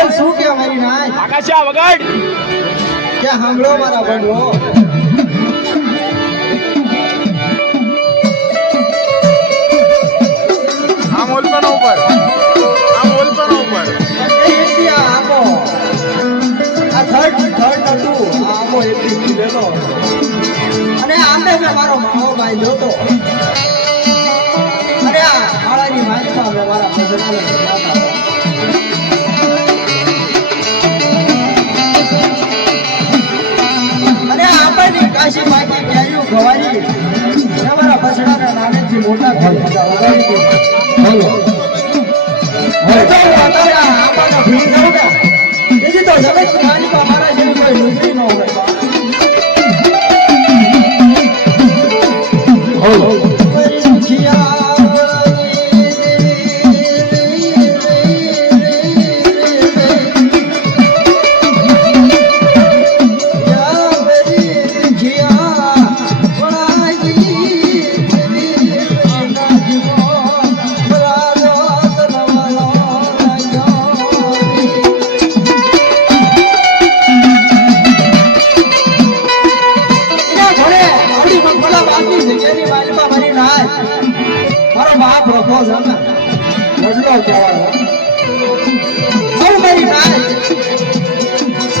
ઘાયલ શું કે મારી નાય આકાશા વગાડ કે સાંભળો મારા બનવો આમ ઓલપનો ઉપર આપો આ થર્ડ હતું આમો એક લેલો અને આમે મેં મારો માવો ભાઈ જોતો અરે આ માળાની વાંચમાં મેં મારા ભજન અને આપણને કાશી બાકી ક્યાંયું ગવારી અમારા બસડાના નાનેથી મોટા થઈ બોલો આપણને ભૂલી જાવ ને બીજી તો જગત માલિકા મારા જેવી કોઈ નોકરી ન હોય મારો બાપ રખો છે ને વડલો કહેવાય હું મારી નાય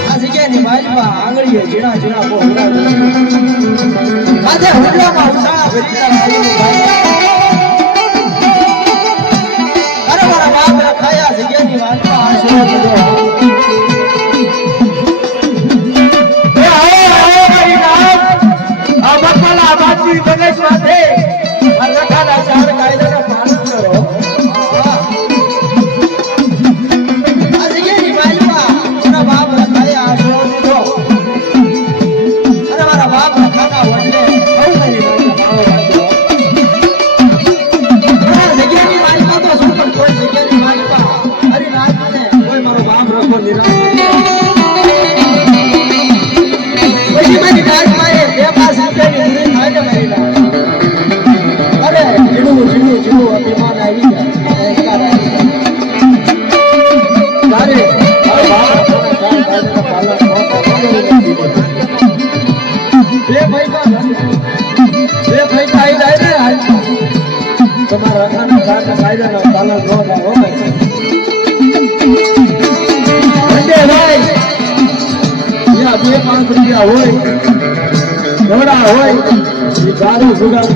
આ જગ્યાની બાજુમાં આંગળીઓ ઝીણા ઝીણા બોહડા આજે વડલામાં ઉસાળા ભરી અરે મારા બાપ રખાયા જગ્યાની બાજુમાં આશીર્વાદ દીધો આ બકવાલા બાજુ બગજ માથે રખાના ચાર કાયદાના પાલન કરો આ જગ્યાની બાજુમાં મારા બાપ રખાએ આશરો દીધો અને મારા બાપ રખાના વડલે બહુ મારી ભાવો બાંધ્યો આ જગ્યાની બાજુમાં તો શું પણ કોઈ જગ્યાની બાજુમાં હરી નાથને કોઈ મારો બાપ રખો નિરાશ પછી મારી નાથમાં એ 2-5 રૂપિયાની ઉડી થાય ને મારી નાથ જીવું અભિમાન આવી જાય અહંકાર આવી જાય બે ભાઈ ખાઈ જાય ને તમારા રખાના કાયદાના પાલન ન થાય ભાઈ 2-5 રૂપિયા હોય ઘોડા હોય એ દારૂ સુગાર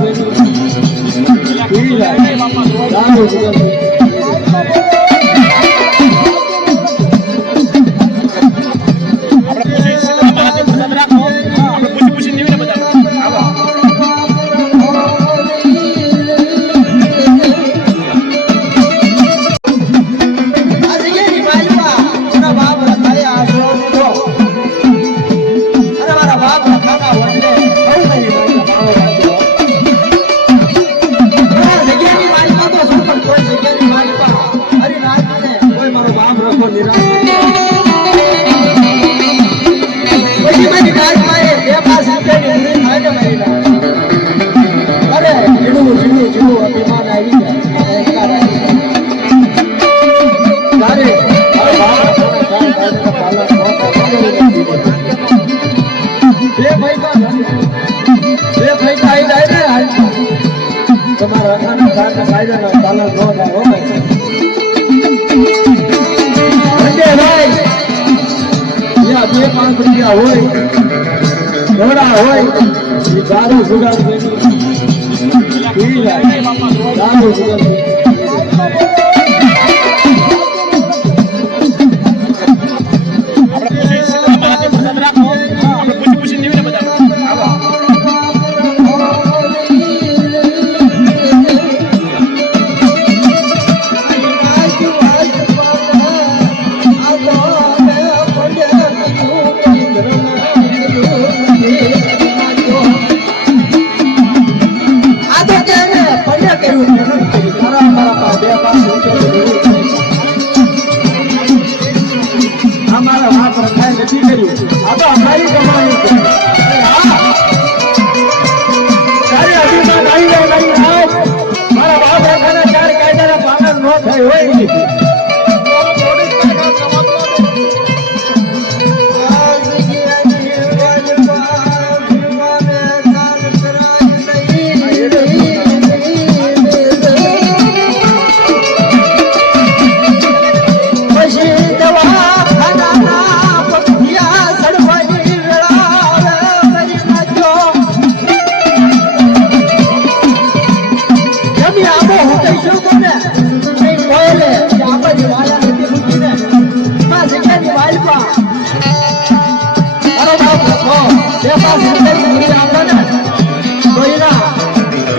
દારૂ સુગાર તમારા રખાના કાયદાના પાલન ન થાય ભાઈ 2-5 રૂપિયા હોય ઘોડા હોય એ દારૂ સુગાર દારૂ સુગાર માલિકા મારો બાપ લખો બે પાંચ રૂપિયાની મૂડી આપે ને તો એના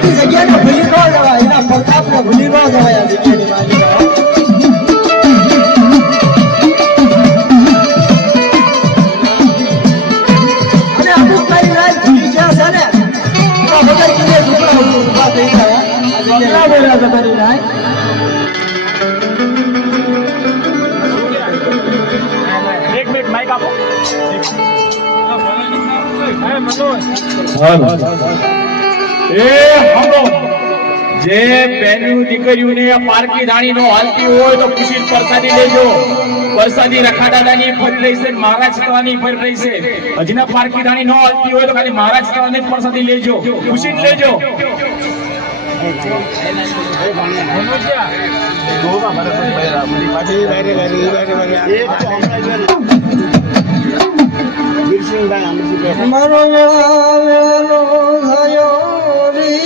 એ જગ્યાને ભૂલી ન જવાય એના પ્રતાપને ભૂલી ન જવાય આ જગ્યાની માલિકા અને અમુક કઈ રાત ભૂલી ગયા છે ને એના વગર કીધે ઝૂકડા ઊભા થઈ ગયા કેટલા બોલ્યા તમારી રાત એક મિનિટ માઈક આપો જે બેનું દીકરીઓને પારકી ધાણી નો હાલતી હોય તો ખુશી પ્રસાદી લેજો. પ્રસાદી રખાડાની ફરી રહી છે, મહારાજ થવાની ફરી રહી છે. હજીના પારકી ધાણી નો હાલતી હોય તો ખાલી મહારાજ થવાની પ્રસાદી લેજો, ખુશી લેજો. મારો વેળાનો થયો રી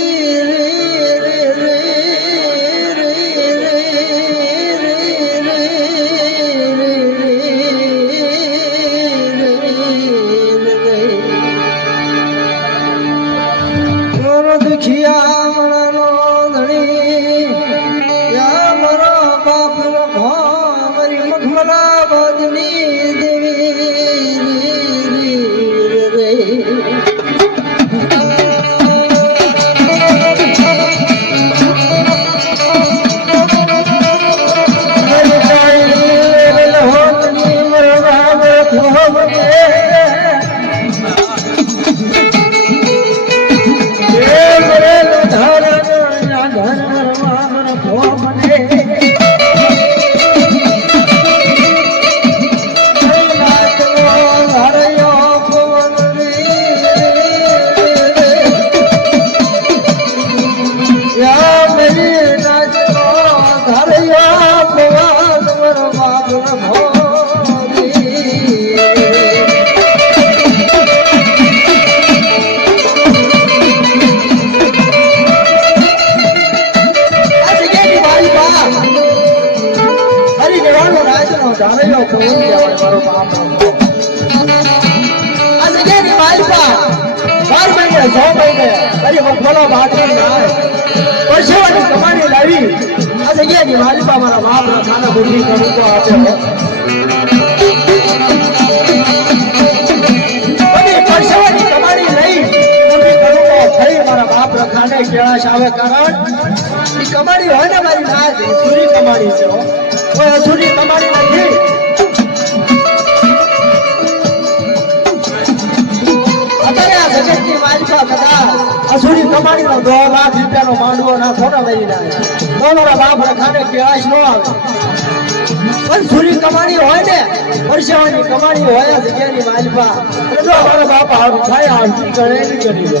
દુખિયા મણનો ધણી યા મારો બાપ લખો મારી મખમલા બાજની કમાણી લાવી આ જગ્યાની માલિકા મારા બાપ ના ખાના બુદ્ધિ કરું તો આપે પરસેવાની કમાણી લઈ બુદ્ધિ કરું તો થઈ મારા બાપ ના ખાને કેળાશ આવે કારણ એ કમાણી હોય ને મારી ના અધૂરી કમાણી છે કોઈ અધૂરી કમાણી નથી. અત્યારે આ જગતની માલિકા કદાચ અસુરી કમાણી નો 2 લાખ રૂપિયાનો માંડવો નાખો ને ભાઈ ના તો મારા બાપ ખાને કેળાશ ન આવે. પણ સુરી કમાણી હોય ને પરસેવાની કમાણી હોય આ જગ્યાની માલિકા જો મારા બાપ આવું થાય આંટી ગણેલી કરી દે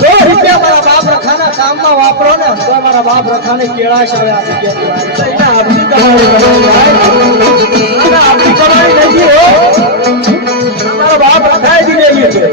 2 રૂપિયા મારા બાપ ખાના કામમાં વાપરો ને તો મારા બાપ ખાને કેળાશ આવે આ જગ્યાની માલિકા એને આપણી કમાણી નથી હો મારા બાપ ખાઈ દીધેલી છે.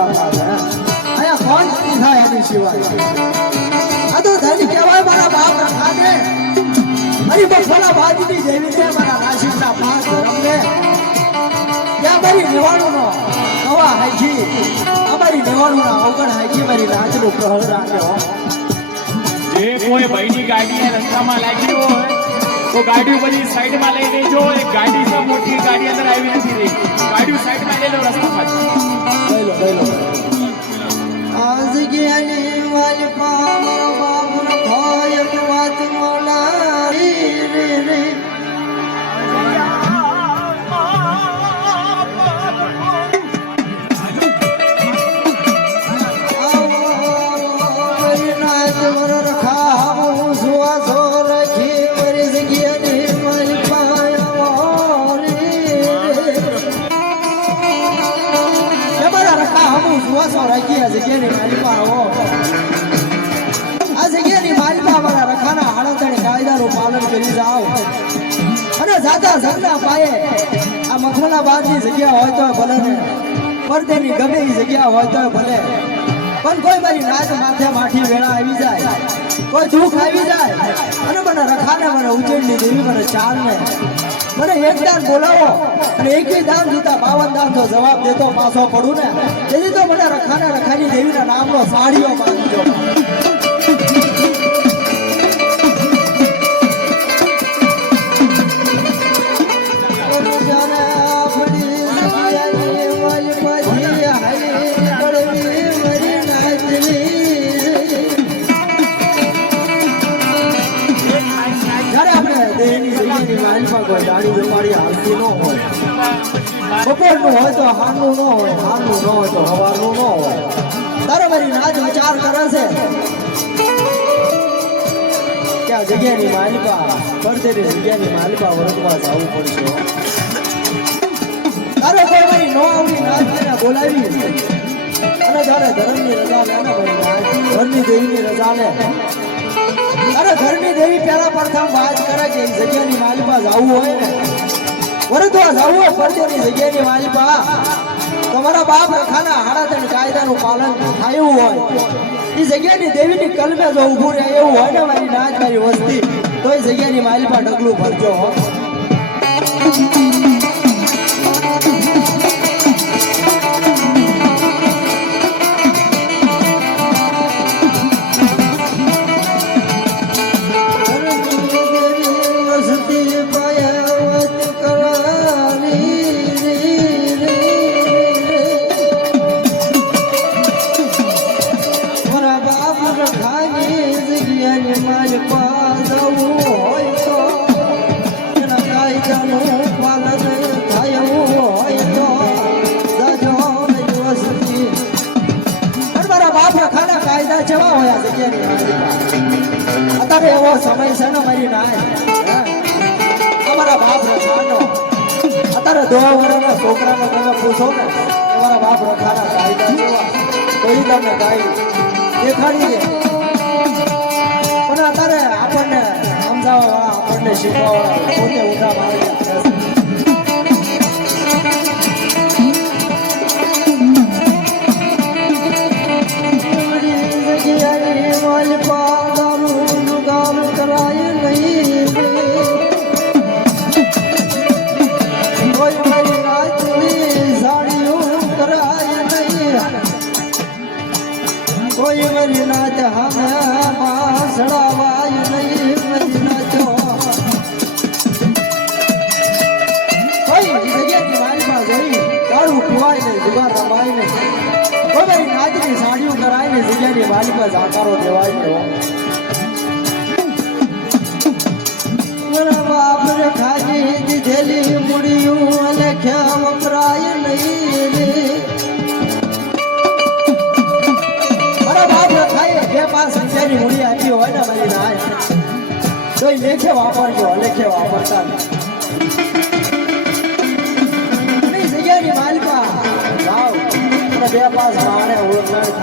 મુલાકાત હે અહીંયા કોણ નથી થાય એની સિવાય આ તો ધન કહેવાય મારા બાપ રખાને અરે બફલા બાજુની જેવી છે મારા નાસિકના પાંચ ધર્મને ત્યાં મારી નિવાણુનો નવા હાઈજી અમારી નિવાણુના અવગણ હાઈજી મારી રાતનું પ્રહર રાખ્યો જે કોઈ ભાઈની ગાડી રસ્તામાં લાગી હોય તો ગાડી બધી સાઈડમાં લઈ લેજો. એક ગાડી છે મોટી ગાડી અંદર આવી નથી રહી, ગાડી સાઈડમાં લઈ લો રસ્તામાં. લઈ લો આજ જ્ઞાની વાલી પામર બાબુર થાય વાત મોલા રે રે જગ્યાની માલિકા આવો આ જગ્યાની માલિકા અમારા રખાના હાડતણી કાયદાનું પાલન કરી જાઓ અને જાતા જગના પાયે આ મખમલાબાદની જગ્યા હોય તો ભલે ને પરદેની ગમે એ જગ્યા હોય તો ભલે પણ કોઈ મારી નાચ માથે માઠી વેળા આવી જાય કોઈ દુઃખ આવી જાય અને મને રખાને મને ઉજળની દેવી મને ચાલને મને એક દાન બોલાવો અને એકી દાન જોતા 52 દાન તો જવાબ દેતો પાછો પડું ને તેથી તો મને રખાની દેવીના નામનો સાડીઓ માંગજો. કોઈ દાડી વેપારી હાલતી ન હોય, બપોરનું હોય તો હારનું ન હોય, હારનું ન હોય તો સવારનું ન હોય. તારે મારી નાચ વિચાર કરે છે કે આ જગ્યાની માલિકા પડતેની જગ્યાની માલિકા વરતવા જવું પડશે. તારે કોઈ મારી નો આવડી નાચ તેને બોલાવી અને તારે ધર્મની રજા લે ને મારી નાચ ઘરની દેવીની રજા લે. અરે ઘરની દેવી પેલા પ્રથમ વાત કરે કે જગ્યાની માલિકા જવું હોય ને વરતવા જવું હોય પડતેની જગ્યાની માલિકા તમારા બાપ રખાના હાડાતણ કાયદાનું પાલન થયું હોય એ જગ્યાની દેવીની કલમે જો ઊભું રહે એવું હોય ને મારી નાચ મારી વસ્તી તો એ જગ્યાની માલિકા ડગલું ભરજો. અત્યારે એવો સમય છે ને મારી નાય અમારા બાપ રખાનો અત્યારે 2 વર્ષના છોકરાનો તમે પૂછો ને અમારા બાપ રખાના કાયદા જેવા કોઈ તમને ગાય દેખાડી દે પણ અત્યારે આપણને સમજાવવા આપણને શીખવા પોતે ઉઠા મારી કોઈ મરી નાચ હમે બાસડાવાય નહીં મરી નાચો કોઈ જગ્યાની મારીમાં જોઈ તારું ખુવાય નહીં જુગાર રમાય નહીં કોઈ મારી નાચની સાડીઓ કરાય ને જગ્યાની મારીમાં જાકારો દેવાય નહીં. મારા બાપ ખાજી દીધેલી મૂડીયું લખ્યા વપરાય નહીં રૂપિયાની મૂડી આપી હોય ને મારી નાય તો લેખે વાપરજો લેખે વાપરતા જગ્યાની માલિકા જાઓ અને 2-5 માણે ઓળખાણ